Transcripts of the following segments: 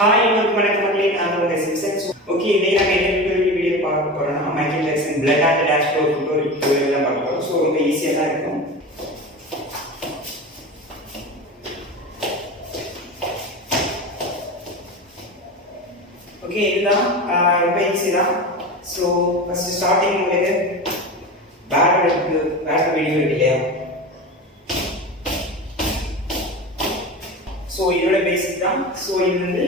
Hi வணக்கம் மக்களே, நான் உங்கள் சிம்சன். ஓகே, இன்னைக்கு நாங்கள் என்ன வீடியோ பார்க்க போகிறோம்னா Michael Jackson blood on the dash floor tutorial தான் பார்க்க போகிறோம். ஸோ ரொம்ப ஈஸியாக தான் இருக்கும். ஓகே, இதுதான் ரொம்ப ஈஸி தான். ஸோ ஃபர்ஸ்ட் ஸ்டார்டிங் உங்களுக்கு பேட் வீடியோ இருக்கு இல்லையா? ஸோ இதோட பேசிக் தான். ஸோ இது வந்து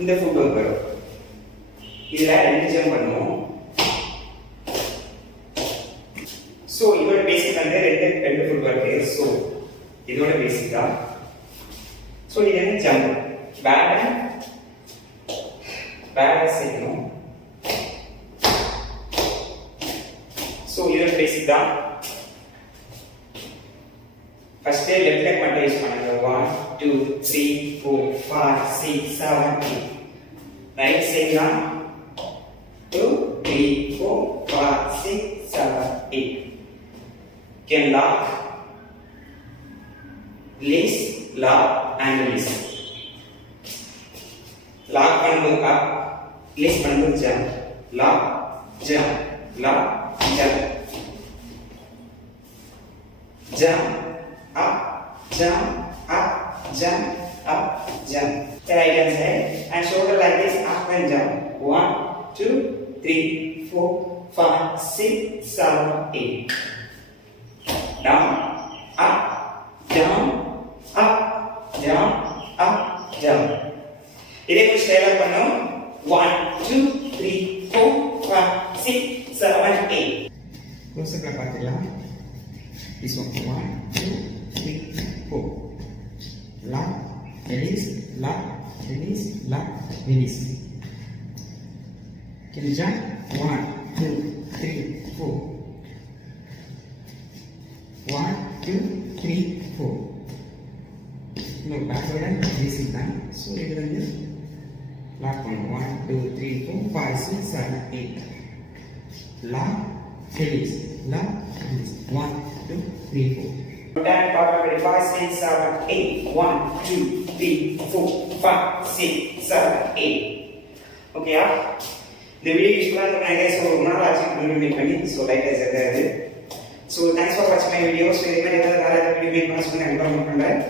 இந்த ஃபுட்வொர்க் வரும். இதில் 2 ஜம்ப் பண்ணுவோம். ஸோ இதோட பேசிக் வந்து ரெண்டு ஃபுட்வொர்க்கு. ஸோ இதோட பேசிக் தான். ஸோ இது என்ன ஜம்ப் பேடை சேர்க்கணும். ஸோ இதோட பேசிக் தான். First left leg மட்டும் யூஸ் பண்ணுங்க. 1 2 3 4 5 6 7 8. ரைட் சைடு தான் 2 3 4 5 6 7 8. Can lock, release, lock and release. Lock பண்ணும்போது up, release பண்ணும்போது jump. Lock, jump, lock, jump. Jump up, jump, up, jump, up, jump. The right hand side and shoulder like this, up and jump. 1, 2, 3, 4, 5, 6, 7, 8. Down, up, down, up, down, up, down. இதே மாதிரி ஸ்டைலா பண்ணோம். 1, 2, 3, 4, 5, 6, 7, 8. க்ளோஸ்அப்ல பார்க்கலாம். This one 1, 2, 3, 4. Lock, release, lock, release, lock, release. Can you jump? 1, 2, 3, 4. 1, 2, 3, 4. No, backward and release it down. So it will just lock on 1, 2, 3, 4, 5, 6, 7, 8. Lock, release, lock, release. 1, 2, 3, 4. Then part of it 5, 6, 7, 8. 1, 2, 3, 4, 5, 6, 7, 8. Okay, the video is going to be so ரொம்ப நாள் ஆச்சு video make பண்ணி. So like ஆச்சு. So thanks for வாட்சிங் my video. So இதே மாதிரி ஏதாவது வேறு வீடியோ மேக் பண்ண சொல்லி கண்டிப்பாக மேக் பண்ணுறேன்.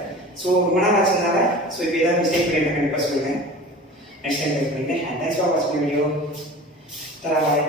ஸோ ரொம்ப நாள் ஆச்சுனால ஸோ இப்போ ஏதாவது மிஸ்டேக் பண்ணிட்டு கண்டிப்பாக சொல்லுங்கள். நெக்ஸ்ட் டைம் மேக் பண்ணிட்டேன். தேங்க்ஸ் ஃபார் வாட்சிங் மை வீடியோ. Tura bye.